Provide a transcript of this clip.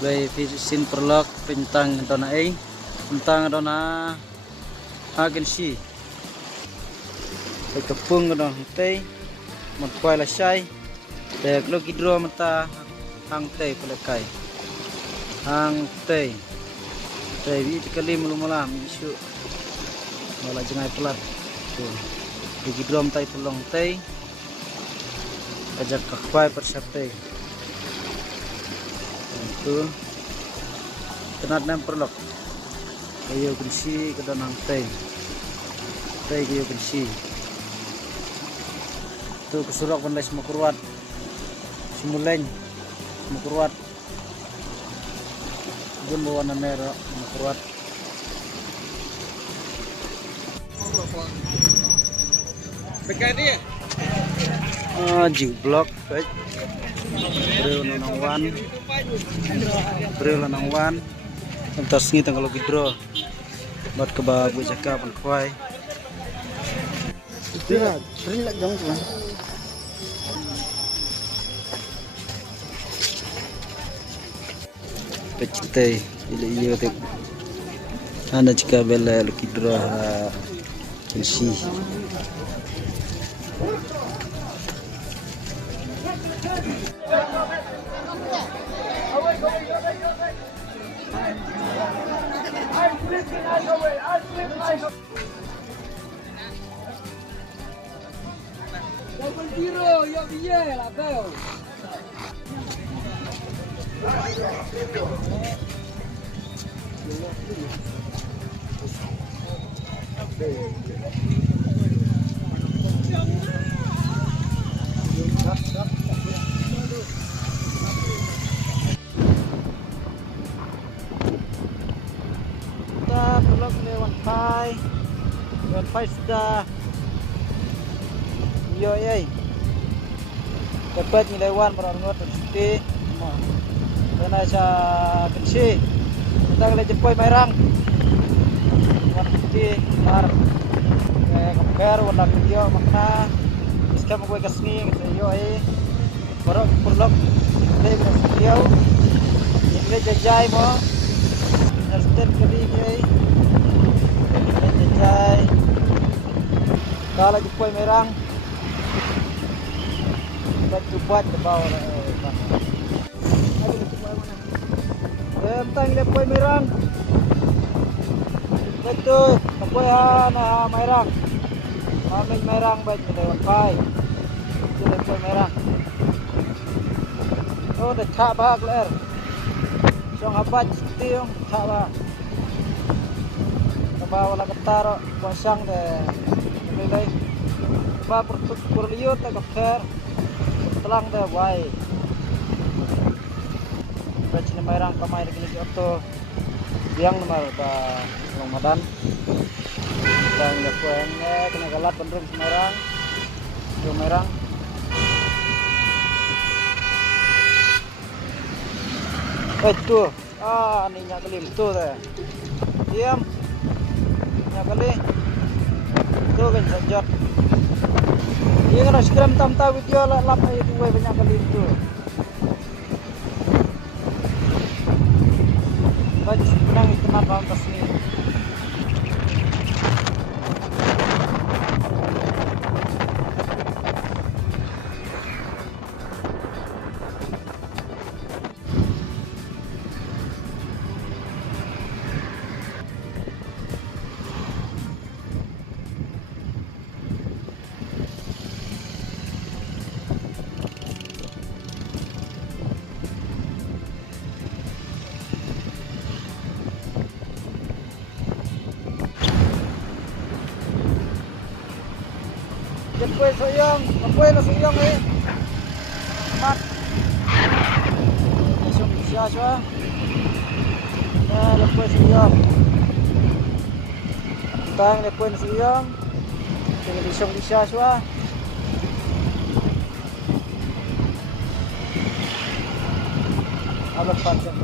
Bay sin perlok pintang dona pintang dona agen si bay kepung dona tei mon kuai la sai dek lo kidro mata hang tei pelekai hang tei bi kali malam isu malah jengai pelat tuh di kidro mata pelong tei ajak kakwai persiap tei itu tenat nem perlok kayu kunci ke danang tei kayu kunci itu kesurok bandai semua kuruat simuleng semua kuruat gun bawa merah semua kuruat Pekai dia. Jiblok baik beriu lanang wan entas ni tanggal gidro buat ke babu jaka pankwai itu ya sering lagi dong tuh pecite ile te anda jika bela gidro kunci belum lewat pai sudah yo dapat nilaiwan merongot pasti karena sa kensi kita ngeliat jepoi merang pasti mar compare warna video makna iska mo gue kasni yo baru perlok dari video ini jajai mo Nasdem kali jajai kalau jepoi merang batu buat ke bawah tentang lepoi merang betul lepoi merang mamin merang baik lewat pai itu lepoi merang oh dah cak bahak ler song abat tiung cak bah ke bawah lah ketaro kosong deh nilai bah perliut tak keper telang deh wai bacina merang kamai lagi auto yang nomor Ramadan dan lepoennya kena galat pendrum merang itu merang itu ini nyakalim tuh deh diam nyakali itu kan sajak ini kan skram tam video lap itu banyak kali itu baju senang itu kenapa atas ini Después soyong mat langsung bisa coba después soyong tang después soyong tinggal disong bisa coba alat panjang